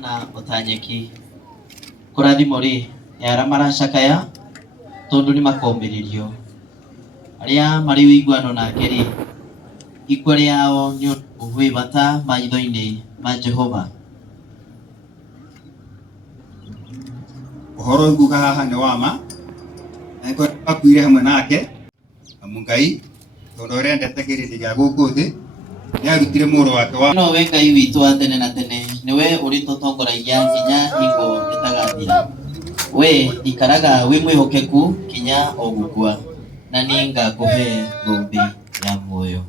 na utanyeki kurathimo ri yara maracakaya tondu ni makomiririo aria mari wiguano nake ri ikwa riao ni wi bata maitho-ini ma Jehova. Uhoro nguga haha ni wama niko akuire hamwe nake Ngai tondu urendete girindi gia guku thi ni arutire muru wake wa no we Ngai witu wa tene na tene niwe uri tutongoragia kinya hingo itagathira. We ikaraga wi mwihokeku kinya ogukua na ni ngakuhe ngombe ya muoyo.